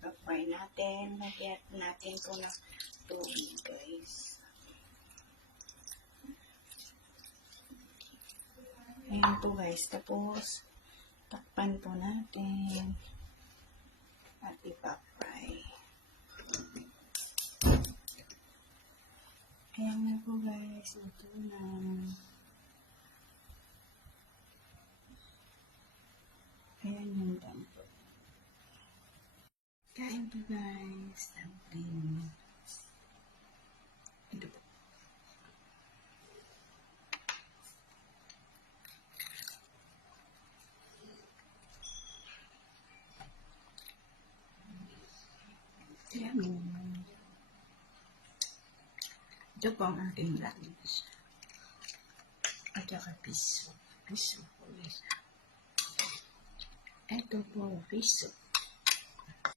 Fry natin. Lagyan natin po ng tubig, guys. Ayan po, guys. Tapos, takpan po natin. At ipa-fry. Ayan na po, guys. Ito na. Ayan yung dampo. Kain po, guys. Dumpling. Ito po. Ayan. Ito po ang aking lunch. At saka piso. Piso po, guys. Ito po, piso.